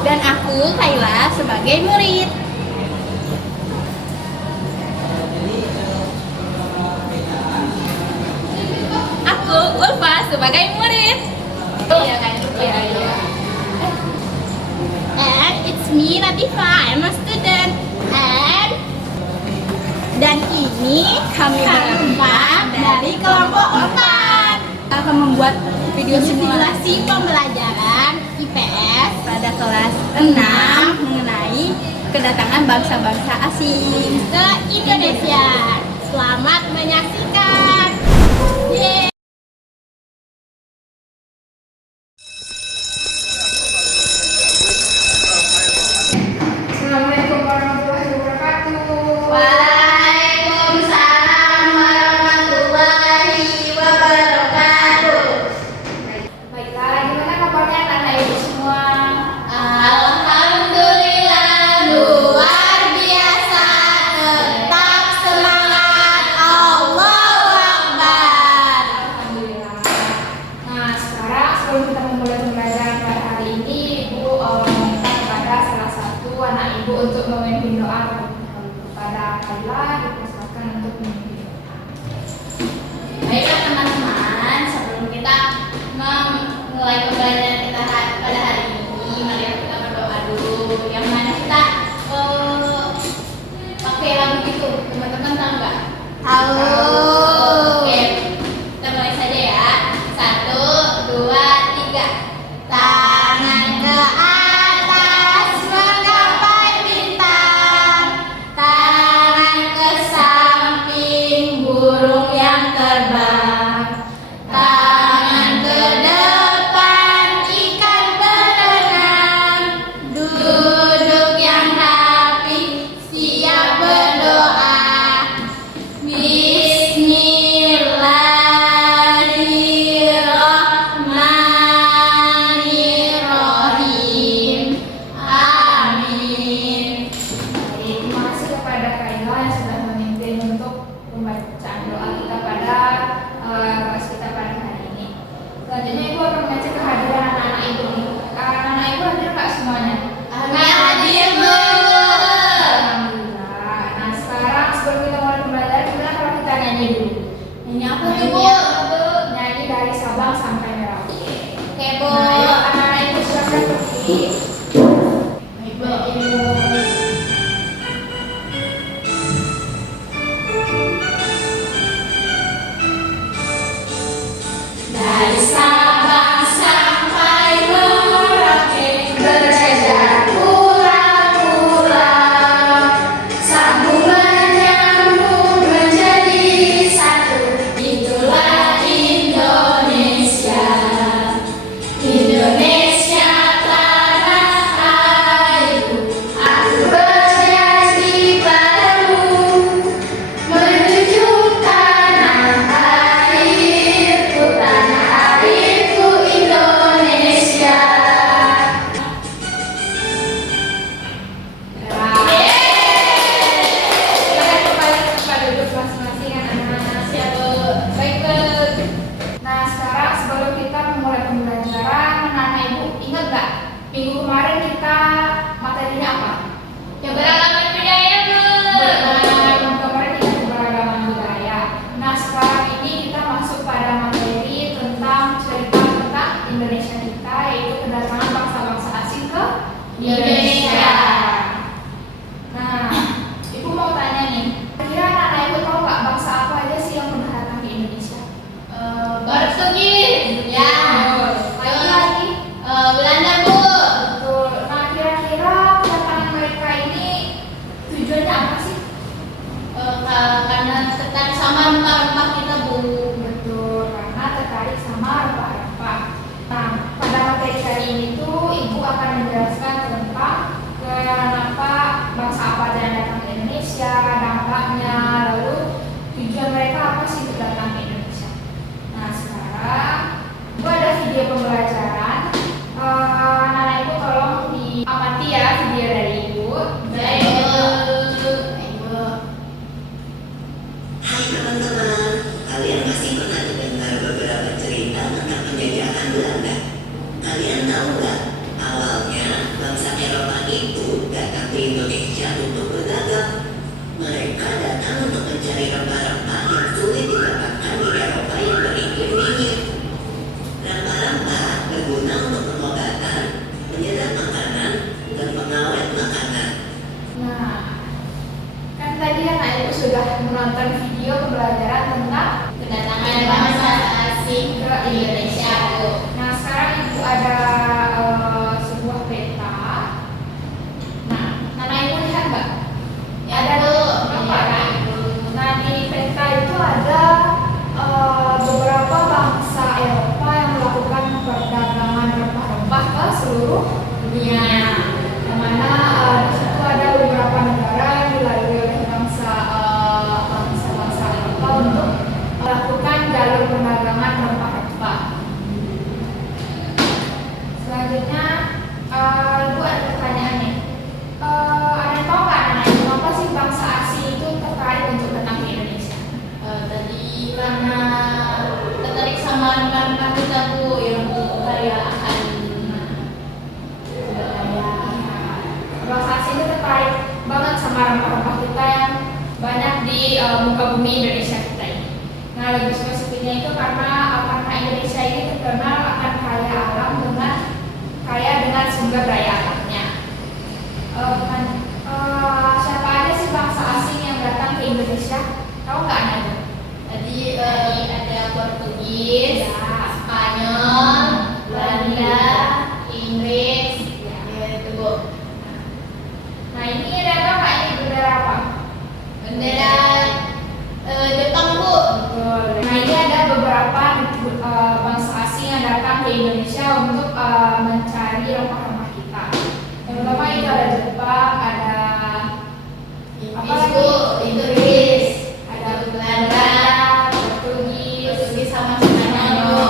Dan aku Kayla sebagai murid. Aku Ulfa sebagai murid. Iya kan? Iya. And it's me Latifa, I'm a student. Dan ini kami berempat dari kelompok 4 akan membuat video simulasi pembelajaran IPS pada kelas 6 mengenai kedatangan bangsa-bangsa asing ke Indonesia. Selamat menyaksikan. Yeay. Assalamualaikum warahmatullahi wabarakatuh. Waalaikumsalam warahmatullahi wabarakatuh. Baiklah, gimana kabarnya anak ibu semua? Alhamdulillah luar biasa. Tetap semangat. Allahu Akbar. Alhamdulillah. Nah, sekarang sebelum kita memulai pembelajaran pada hari ini, Ibu meminta kepada salah satu anak ibu untuk memimpin doa kepada Kayla, dipersilakan untuk memimpin doa. Baiklah teman-teman, sebelum kita memulai pembelajaran kita pada hari ini, mari kita berdoa dulu. Yang mana kita pakai lagu itu, teman-teman tahu nggak? Tahu. Oke, kita mulai saja ya. 1, 2, 3. Tangan ke atas menggapai bintang, tangan ke samping burung yang terbang, tangan ke depan ikan berenang, duduk yang rapi siap berdoa. Bismillahirrahmanirrahim. Amin. Terima kasih kepada Kayla yang sudah memimpin untuk pembacaan doa kita pada kelas kita pada hari ini. Selanjutnya Ibu akan mengecek kehadiran anak-anak Ibu nih. Anak-anak Ibu hadir nggak semuanya? Hadir, Bu. Alhamdulillah. Nah, sekarang sebelum kita mulai pembelajaran, gimana kalau kita nyanyi dulu? Ini apa tuh, Bu? Nyanyi dari Sabang sampai Merauke. Oke, Bu. Nah, yuk, anak-anak Ibu silakan pergi. Baik, Bu. Dari Sabang sampai Merauke berjajar pulau-pulau, sambung menyambung menjadi satu. Itulah Indonesia, Indonesia tanah airku. Aku berjanji padamu menuju tanah airku, tanah airku Indonesia. Silakan kembali kepada duduk masing-masing anak-anak. Siap, Bu. Baik, Bu. Nah, sekarang sebelum kita memulai pembelajaran, anak-anak Ibu ingat nggak minggu kemarin kita materinya apa? Keberagaman budaya, Bu. Benar, minggu kemarin kita keberagaman budaya. Nah, sekarang ini kita masuk pada materi tentang cerita tentang Indonesia kita, yaitu kedatangan bangsa-bangsa asing ke Indonesia. Nah, Ibu mau tanya nih, kira anak-anak Ibu tahu nggak bangsa apa aja sih yang pernah datang ke Indonesia? Portugis, ya. Lagi-lagi. Belanda, Bu. Betul. Nah, kira-kira kedatangan mereka ini tujuannya apa sih? Karena tertarik sama rempah-rempah kita, Bu. Betul, karena tertarik sama rempah-rempah. Nah, pada materi kali ini tuh Ibu akan menjelaskan tentang Indonesia untuk berdagang. Mereka datang untuk mencari rempah-rempah yang sulit didapatkan di Eropa yang beriklim dingin. Rempah-rempah berguna untuk pengobatan, penyedap makanan, dan pengawet makanan. Nah, kan tadi anak ibu sudah menonton video pembelajaran tentang Kedatangan bangsa asing ke Indonesia, Bu. Nah, sekarang ibu ada sebuah peta. Nah, anak ibu lihat nggak? Ya, ada dulu. Bapak kan? Nah, di peta itu ada beberapa bangsa Eropa yang melakukan perdagangan rempah-rempah ke seluruh dunia. Yang mana di situ ada beberapa negara yang dilalui oleh bangsa-bangsa Eropa untuk melakukan jalur perdagangan rempah-rempah. Selanjutnya, ibu ada pertanyaan nih. Ada yang tahu nggak anak ibu kenapa sih bangsa asing itu tertarik untuk datang ke Indonesia? Tadi karena tertarik sama rempah-rempah kita, Bu, yang kaya akan budaya. Bangsa asing itu tertarik banget sama rempah-rempah kita yang banyak di muka bumi Indonesia kita ini. Nah, lebih spesifiknya itu karena Indonesia ini terkenal akan kaya dengan sumber daya alamnya. Siapa aja sih bangsa asing yang datang ke Indonesia? Tahu nggak anak ibu? Tadi ada Portugis, Ya. Spanyol, Belanda, Inggris, itu, Bu. Nah, ini ada yang tahu nggak ini bendera apa? Bendera Jepang, Bu. Betul. Nah, ini ada beberapa bangsa asing yang datang ke Indonesia untuk mencari rempah-rempah kita. Yang pertama itu ada Jepang, ada Inggris, Bu. Inggris, ada Belanda, Portugis sama Spanyol, Bu.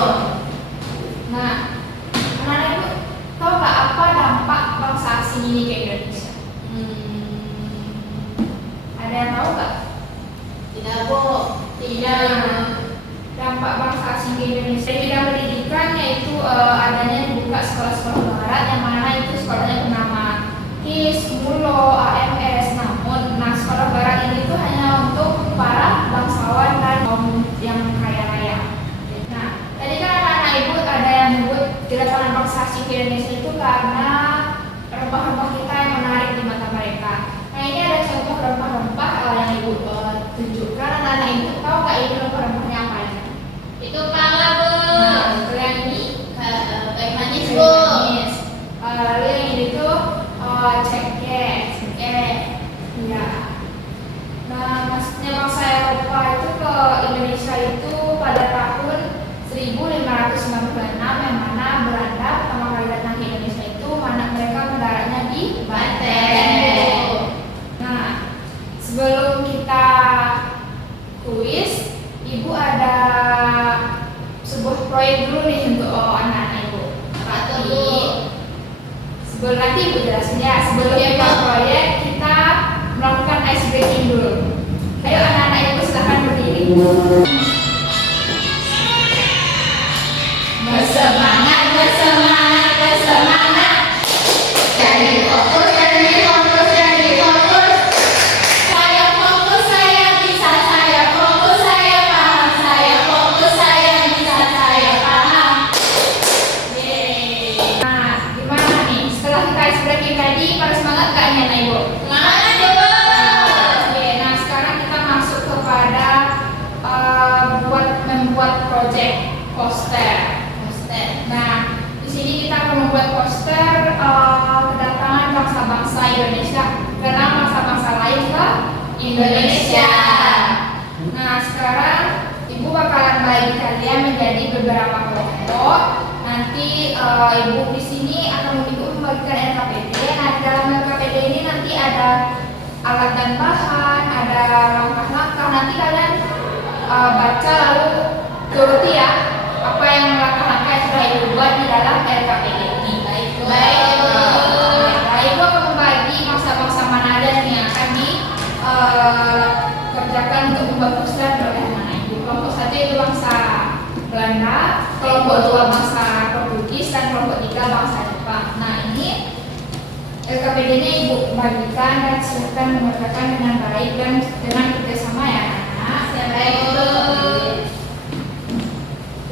Nah, anak-anak ibu tahu nggak apa dampak bangsa asing ini ke Indonesia? Ada yang tahu nggak? Tidak, Bu. Tidak. Dampak bangsa asing ke Indonesia di bidang pendidikan yaitu adanya dibuka sekolah-sekolah barat yang mana itu sekolahnya bernama KIS, MULO, AMS. Nah, sekolah barat ini tuh hanya untuk para bangsawan dan kaum yang kaya raya. Nah, tadi kan anak-anak ibu ada yang menyebut kedatangan bangsa asing ke Indonesia itu karena rempah-rempah kita yang menarik di mata mereka. Nah, ini ada contoh rempah-rempah yang ibu tunjukkan. Anak-anak ibu tahu nggak ini rempah-rempahnya apa aja? Itu pala, Bu. Nah, untuk yang ini Kayak manis, kayu Bu. manis. Lalu yang ini tuh cengkeh. Iya. Nah, maksudnya bangsa Eropa itu ke Indonesia itu pada tahun 1596 yang mana Belanda pertama kali datang ke Indonesia itu mana mereka mendaratnya di Banten. Nah, sebelum kita kuis, ibu ada sebuah proyek dulu nih untuk anak-anak ibu. Apa tuh, Bu? Sebelum nanti ibu jelasin ya. Sebelum Oke, kita Bu. proyek, kita melakukan ice breaking dulu. Ayo anak-anak ibu silahkan berdiri. Bersemangat, bersemangat, bersemangat. Jadi fokus, jadi fokus, jadi fokus. Saya fokus, saya bisa, saya fokus, saya paham. Saya fokus, saya bisa, saya paham. Yeay. Nah, gimana nih? Setelah kita ice breaking tadi, pada semangat gak nih anak ibu? Semangat, Bu. Oke, nah sekarang kita masuk kepada membuat project poster. Nah, di sini kita akan membuat poster kedatangan bangsa-bangsa Indonesia karena bangsa-bangsa lain ke Indonesia. Nah, sekarang ibu bakalan bagi kalian menjadi beberapa kelompok. Nanti ibu di sini akan ibu membagikan LKPD. Nah, di dalam LKPD ini nanti ada alat dan bahan, ada langkah-langkah. Nanti kalian baca lalu turuti ya apa yang langkah-langkah yang sudah ibu buat di dalam LKPD ini. Baik, Bu. Nah, ibu akan membagi bangsa-bangsa mana aja nih yang akan dikerjakan untuk membuat poster oleh anak ibu. Kelompok satu itu bangsa Belanda, kelompok dua bangsa Portugis, dan kelompok tiga bangsa Jepang. Nah, ini LKPD-nya ibu dibagikan dan silakan mengerjakan dengan baik dan dengan kerjasama ya anak. Baik, Ibu.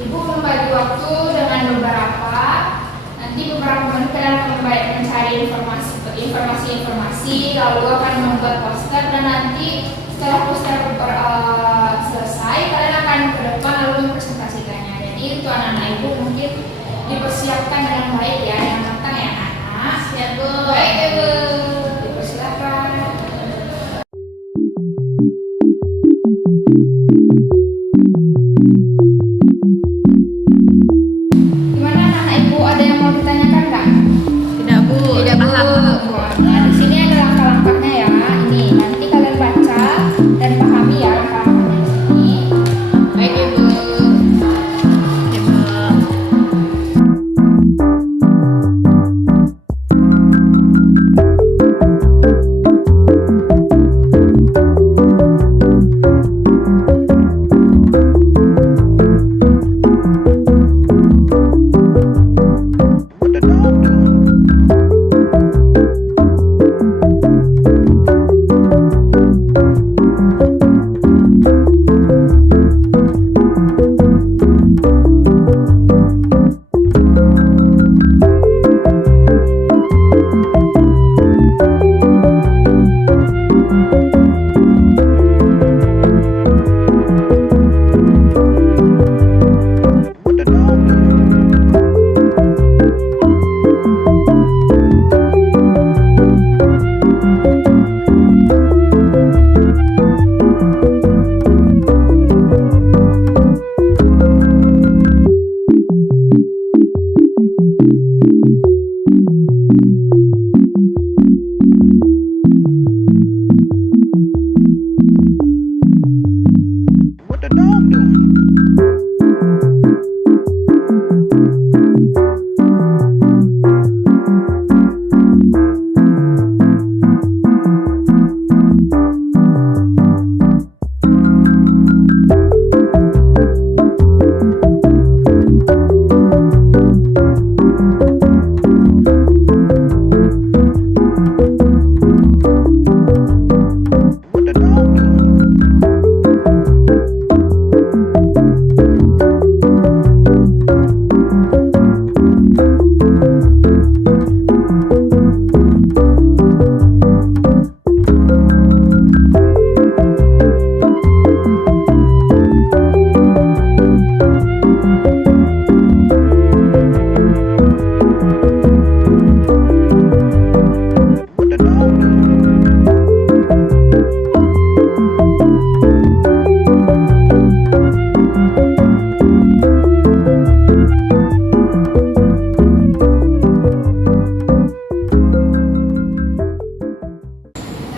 Ibu membagi waktu dengan beberapa menit kalian akan mencari informasi, lalu akan membuat poster dan nanti setelah poster selesai kalian akan ke depan lalu mempresentasikannya. Jadi untuk anak-anak ibu mungkin dipersiapkan dengan baik ya, yang matang ya anak. Siap, Bu. Baik Ibu, dipersilakan. Gimana anak-anak ibu, ada yang mau ditanyakan nggak? Tidak, Bu. Tidak, Bu. Nah, di sini ada langkah-langkahnya ya. Ini nanti kalian baca dan pahami ya langkah-langkahnya di sini. Baik, Ibu.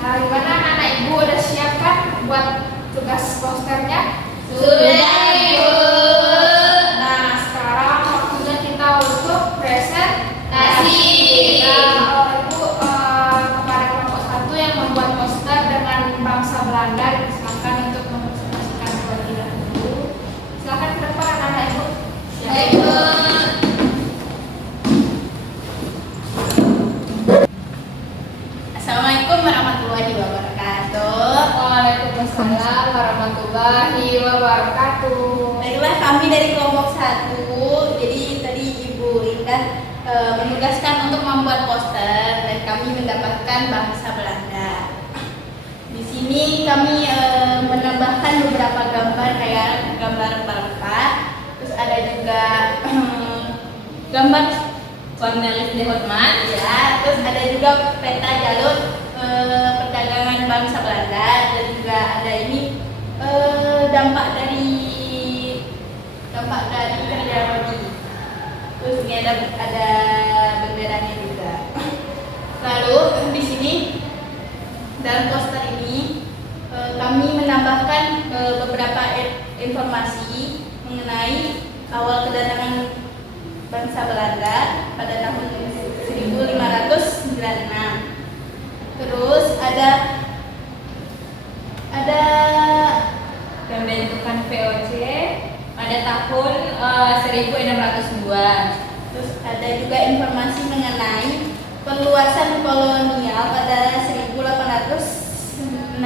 Nah, gimana anak-anak ibu udah siap kan buat tugas posternya? Sudah, Ibu. Nah, sekarang waktunya kita untuk presentasi. Presentasi. Nah, ibu kepada kelompok 1 yang membuat poster dengan bangsa Belanda silakan untuk mempresentasikan terlebih dahulu. Silakan ke depan anak-anak ibu. Baik, Bu. Assalamualaikum warahmatullahi wabarakatuh. Waalaikumsalam warahmatullahi wabarakatuh. Baiklah, kami dari kelompok 1. Jadi tadi Ibu Indah menugaskan untuk membuat poster dan kami mendapatkan bangsa Belanda. Di sini kami menambahkan beberapa gambar kayak gambar bangsa, terus ada juga gambar Cornelis de Houtman, ya, terus ada juga peta jalur perdagangan bangsa Belanda dan juga ada ini dampak dari kerja rodi. Terus ini ada benderanya juga. Lalu di sini dalam poster ini kami menambahkan beberapa informasi mengenai awal kedatangan bangsa Belanda pada tahun 1596. Terus ada pembentukan VOC pada tahun 1602. Terus ada juga informasi mengenai perluasan kolonial pada 1816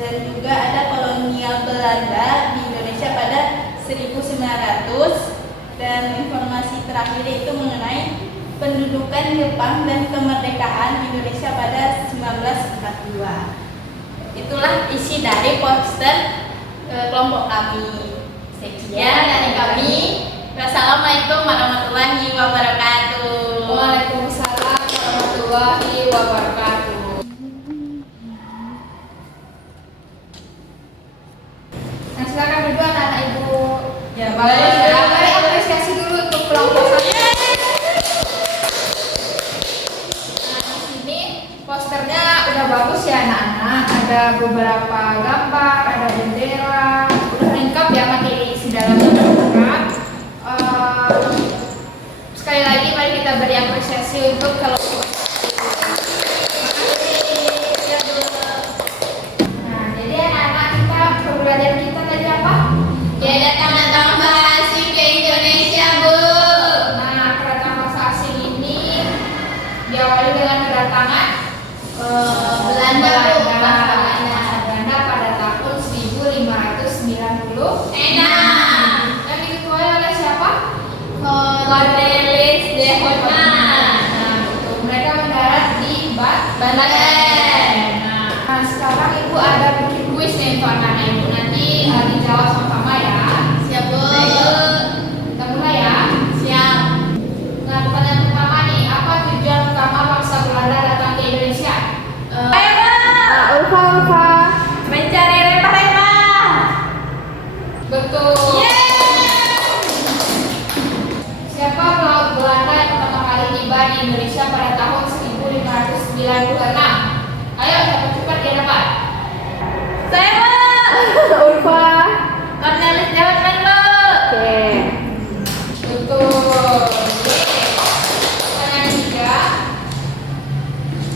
dan juga ada kolonial Belanda di Indonesia pada 1900 dan informasi terakhir itu mengenai pendudukan Jepang dan kemerdekaan Indonesia pada 1942. Itulah isi dari poster kelompok kami. Sekian dari kami. Wassalamualaikum warahmatullahi wabarakatuh. Waalaikumsalam warahmatullahi wabarakatuh. Nah, silakan berdua anak-anak ibu. Ya, Mari apresiasi dulu untuk kelompok satu. Nah, di sini posternya udah bagus ya anak-anak. Ada beberapa gambar, ada bendera, udah lengkap ya materi isi dalamnya lengkap. Sekali lagi mari kita beri apresiasi untuk kelompok. Nah, jadi anak-anak kita pembelajaran kita tadi apa? Ya, datang bahasa asing ke Indonesia, Bu. Nah, kedatangan bahasa asing ini diawali dengan kedatangan Belanda, Bu. Bahasa Belanda pada tahun 1590. Enak. Dan diketuai oleh siapa? Cornelis de Hoffmann. Nah, betul. Mereka mendarat di Banten. Nah, sekarang ibu ada bikin kuis nih untuk anak-anak ibu. Nanti dijawab sama-sama ya. Siap, Bu. Kita mulai ya. Siap. Nah, pertanyaan pertama nih, apa tujuan utama bangsa Belanda datang ke Indonesia? Ayo, Bu. Ulfa. Mencari rempah-rempah. Betul. Siapa pelaut Belanda yang pertama kali tiba di Indonesia pada tahun 1596? Ayo, cepat-cepat dia dapat. Saya, Bu. Ulfa. Cornelis de Hoffmann, Bu. Oke. Betul. Pertanyaan ketiga.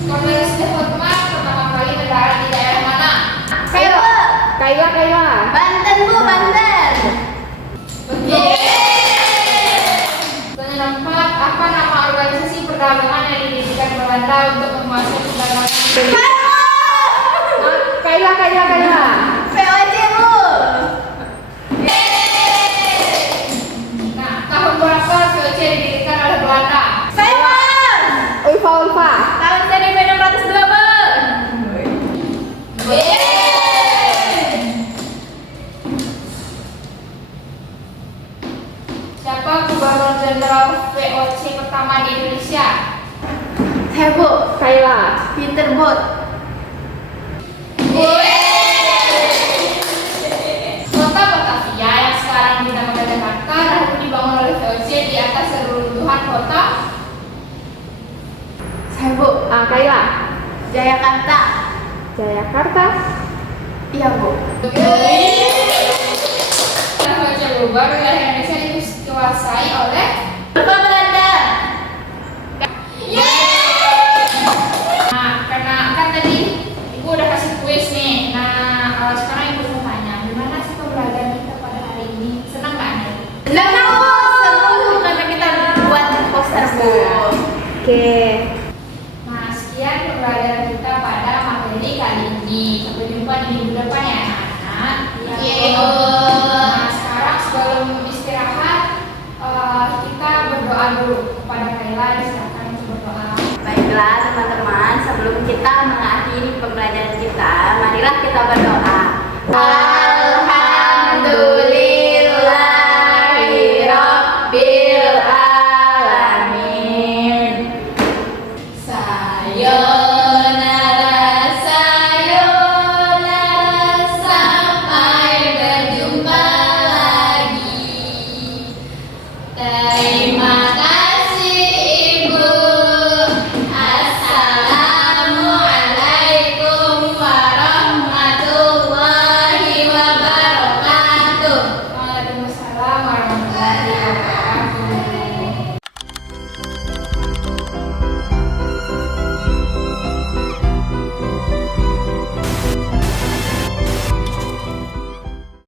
Cornelis de Hoffmann pertama kali mendarat di daerah mana? Saya, Bu. Kayla. Banten, Bu. Banten. Betul. Pertanyaan keempat, apa nama organisasi perdagangan yang didirikan Belanda untuk menguasai perdagangan Indonesia? Kayla. VOC, Bu. Nah, tahun berapa VOC didirikan oleh Belanda? Saya, Bu. Ulfa. Tahun 1602, Bu. Siapa gubernur jenderal VOC pertama di Indonesia? Saya, Bu. Kayla. Peter Bot. Kota Batavia yang sekarang dinamakan Jakarta dahulu dibangun oleh VOC di atas reruntuhan kota. Saya, Bu. Kayla. Jayakarta. Jayakarta. Iya, Bu. VOC berubah wilayah Indonesia dikuasai oleh Bapak Belanda. Nah, karena kan tadi ibu udah kasih kuis nih. Nah, sekarang ibu mau tanya, gimana sih pembelajaran kita pada hari ini? Senang nggak nih? Senang, Bu. Seru karena kita buat poster, Bu. Oke. Nah, sekian pembelajaran kita pada materi kali ini. Sampai jumpa di minggu depan ya, anak-anak. Iya. Nah, sekarang sebelum istirahat, kita berdoa dulu kepada Kayla. Silakan untuk berdoa. Baiklah, teman-teman, sebelum kita mengakhiri pembelajaran kita, marilah kita berdoa.